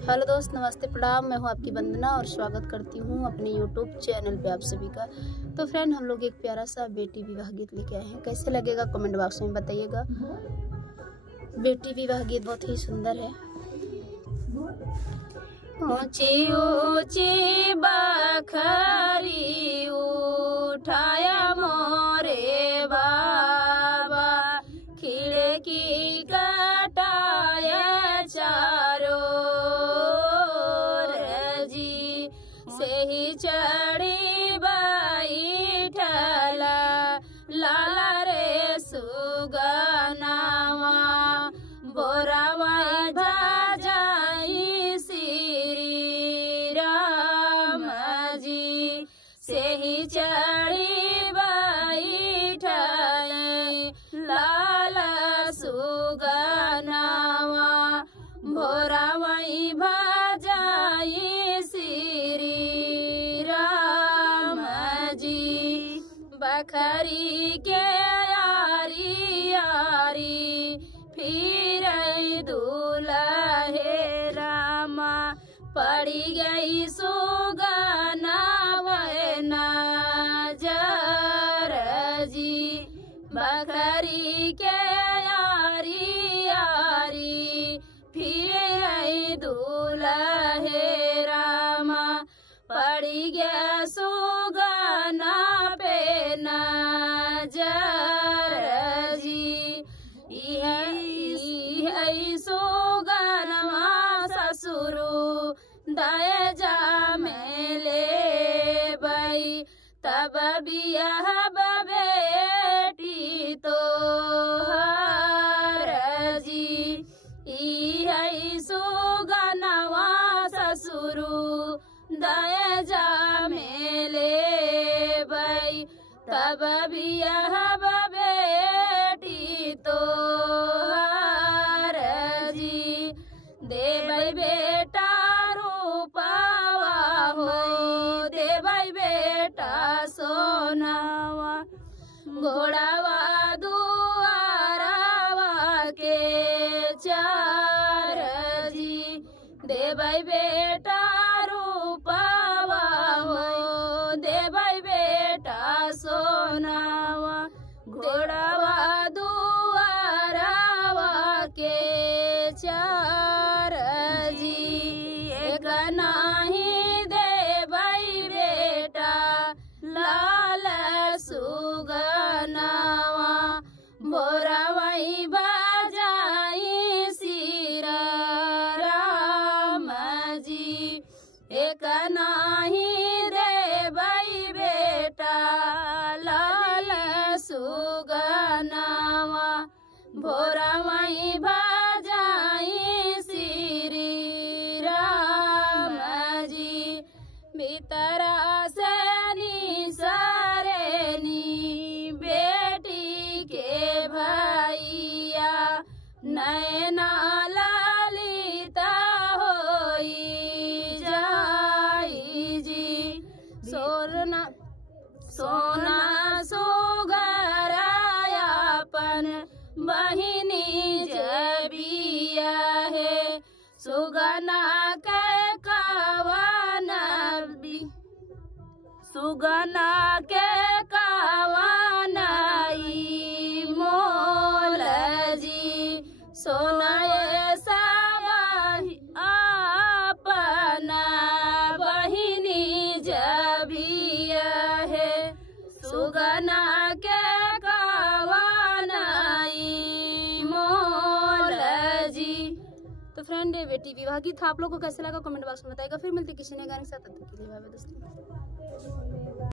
Hello दोस्त, नमस्ते, प्रणाम। मैं हूं आपकी वंदना और स्वागत करती हूं अपने यूट्यूब चैनल पे आप सभी का। तो फ्रेंड, हम लोग एक प्यारा सा बेटी विवाह गीत लेके आए हैं। कैसे लगेगा कमेंट बॉक्स में बताइएगा। बेटी विवाह गीत बहुत ही सुंदर है। ऊंची ऊंची बखरी उठाया मोरे बाबा, खिड़की कटाया चारो रजी, से ही चढ़ी बैठला लाला रे सुगनावा, बोरावा जाई श्री राम जी, से ही चढ़ी बैठले लाला सुगनावा, भोरावाई भजाई श्री राम जी। बखरी के यारी यारी फिर दूल्हे रामा, पड़ी गई सुगनावा नजर जी। बखरी के यारी यारी फिर दूल्हे रामा, पड़ी गया सुगना पे नजर जी। यही सुगनमा ससुरु दया मेले बई, तब बियाह बेटी तो हर जी। यही सुगनवा ससुरु दया मेले बई, तब बियाह बेटी तो हर जी। देवै बेटा रूपावा हो, देवै बेटा सोनावा, घोड़ावा दुआरावा के चार जी। देवै बेटा रूपावा हो, देवै बेटा सोनावा, घोड़ावा दुआरावा के चार जी। एक नाही देवै बेटा लाल सुगनावा, भोरावाई बजाई श्री राम जी। एक नाही देवै बेटा लाल सुगनावा, भोरावाई बजाई श्री राम जी। भीतरा से निसरेनी बेटी के भैया, नैना ललिता होई जाई जी। सोना सोना सुगरायापन बहिनी जबिया है, सुगना के कवानबी, सुगना के कवानाई मोल जी। सोना ऐसा अपना बहिनी जबिया है, सुगना के कवानाई मोल जी। तो फ्रेंड, बेटी विवाह गीत आप लोग को कैसे लगा कमेंट बॉक्स में बताइएगा। फिर मिलते किसी नए गाने के साथ, तब तक के लिए बाय बाय दोस्तों।